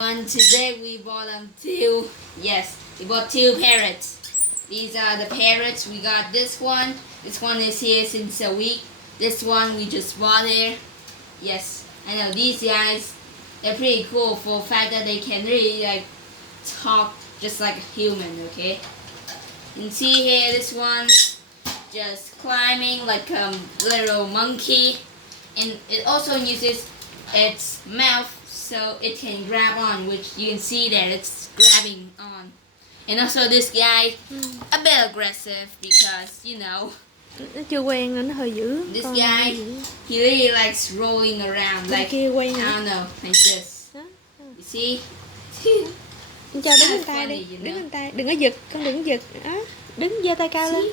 And today we bought we bought two parrots. These are the parrots. We got this one. This one is here since a week. This one we just bought here. Yes, I know these guys. They're pretty cool for the fact that they can really talk just like a human. Okay. You can see here this one's just climbing like a little monkey, and it also uses its mouth so it can grab on, which you can see that it's grabbing on. And also this guy a bit aggressive because nó chưa quen nên nó hơi dữ. This guy he really likes rolling around like kia quay I don't know, like this. You see? Cho đứng lên tay đi, đứng lên tay, đừng có giật, con đừng giật. Đó, đứng giơ tay cao lên.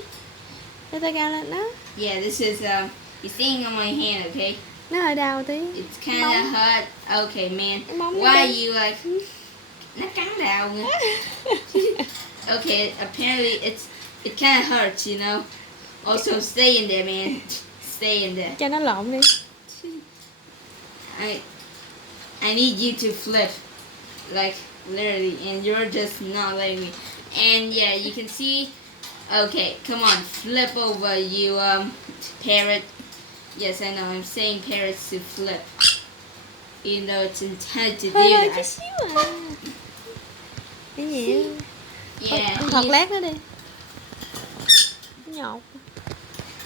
Giơ tay cao lên đó. Yeah, this is you're seeing on my hand, okay? Nó hơi đau tí. It's kind of hurt. Okay, man. Why are you like? Nó cắn đầu nữa. Okay, apparently it kind of hurts, you know. Also, stay in there, man. Stay in there. Cho nó lộn đi. I need you to flip, like literally, and you're just not letting me. And yeah, you can see. Okay, come on, flip over, you parrot. Yes, I know. I'm saying parrots to flip, even though it's intended to do that. Chút xíu à. Cái gì? Yeah. Thật lát nó đi. Nhột.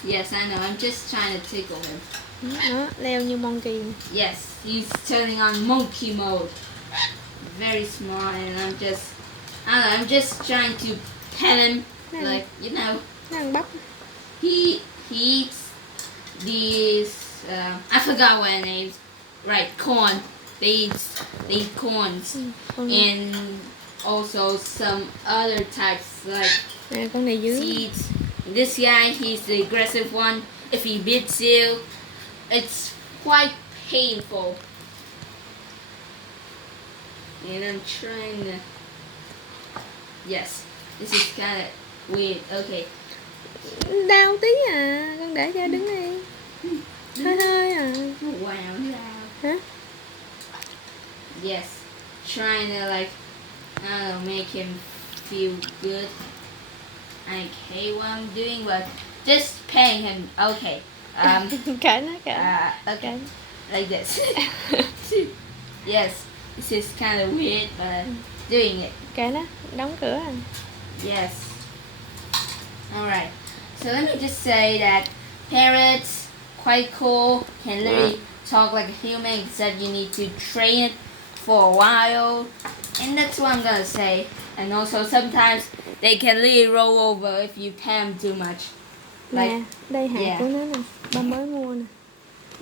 Yes, I know. I'm just trying to tickle him. Đó, leo như monkey. Yes, he's turning on monkey mode. Very smart, and I don't know. I'm just trying to pet him, like Nó ăn bắp. He eats these. I forgot what names. Right, corn. They eat corns, and also some other types like Con này dữ. seeds. This guy, he's the aggressive one. If he bites you, it's quite painful. And I'm trying to. Yes, this is kind of weird. Okay. Đau tí à, con để cho đứng đi. Hơi hơi à. Wow. Hả? Yes, trying to I don't know, make him feel good. I hate what I'm doing, but just paying him. Okay. Kệ nó, kệ. Okay. Like this. Yes, this is kind of weird, but I'm doing it. Kệ nó, đóng cửa à. Yes. Alright. So let me just say that parrots, quite cool, can literally talk like a human, except you need to train it for a while. And that's what I'm gonna say. And also sometimes they can really roll over if you pet them too much. Nè, đây hạt của nó nè, ba mới mua nè.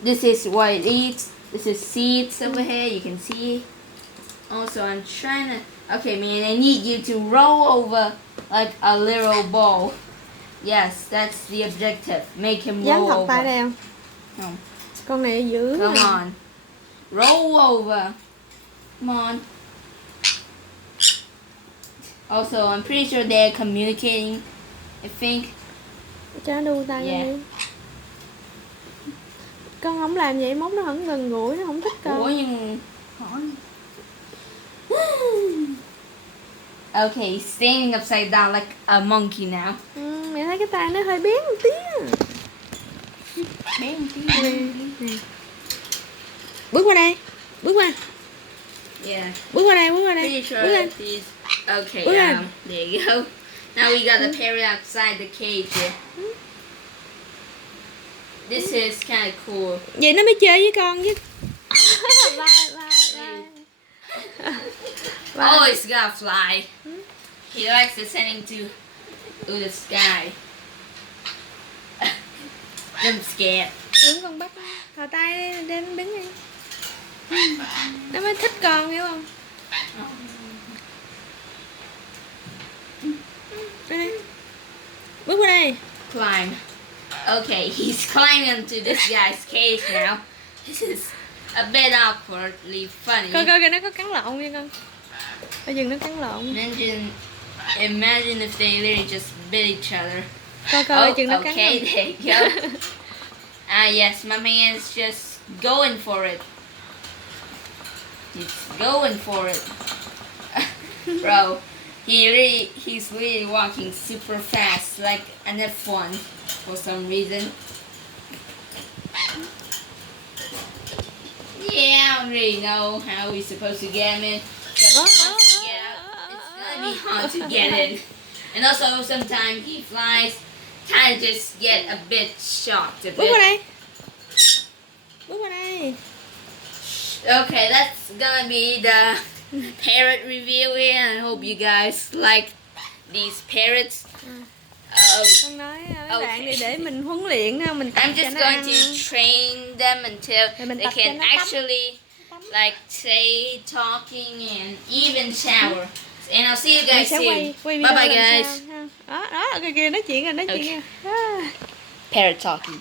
This is what it eats. This is seeds over here, you can see. Also, I'm trying to. Okay, man, I need you to roll over like a little ball. Yes, that's the objective. Make him Dám roll thọc over. tay đây không? Không. Con này dữ. Come on. Roll over. Come on. Also, I'm pretty sure they're communicating. I think. Cho nó đu tay đi. Con không làm vậy mốt nó vẫn gần gũi, nó không thích con. Ủa nhưng Okay, standing upside down like a monkey now. Mẹ thấy cái tay nó hơi bén một tí à. Bén một tí. Nè. Bước qua đây. Bước qua. Yeah. Bước qua đây, bước qua đây. Pretty sure Bước lên. these. Okay, Bước lên. there you go. Now we got the parrot outside the cage here. This is kind of cool. Vậy nó mới chơi với con chứ. Bye. Oh, it's gonna fly. He likes descending to the sky. I'm scared. Đứng con bắt thò tay đến đứng đi. Nó mới thích con, hiểu không? Đây. Bước qua đây. Climb. Okay, he's climbing into this guy's cage now. This is a bit awkwardly funny. Coi kìa, nó có cắn lộn nha con. Bây giờ nó cắn lộn. Imagine if they literally just bit each other. Coi chừng nó cắn. Okay, there you go. Yes, my man's just going for it. He's going for it. Bro, he's really walking super fast, like an F1 for some reason. Yeah, I don't really know how we're supposed to get him in. Just once we get out, it's gonna be hard to get in. And also, sometimes he flies, kind of just get a bit shocked a Bước qua bit. đây. Bước qua đây. Okay, that's gonna be the parrot review here. I hope you guys like these parrots. Con nói mấy Okay. bạn để mình huấn luyện ha, mình tập I'm cho just nó going ăn. to train them until Rồi mình they tập cho can nó tắm. actually like say, talking, and even shower. And I'll see you Mình guys sẽ soon. quay Bye video bye lần guys. sau ha. Đó, đó, kìa nói chuyện rồi, nói chuyện Okay. rồi. Parrot talking.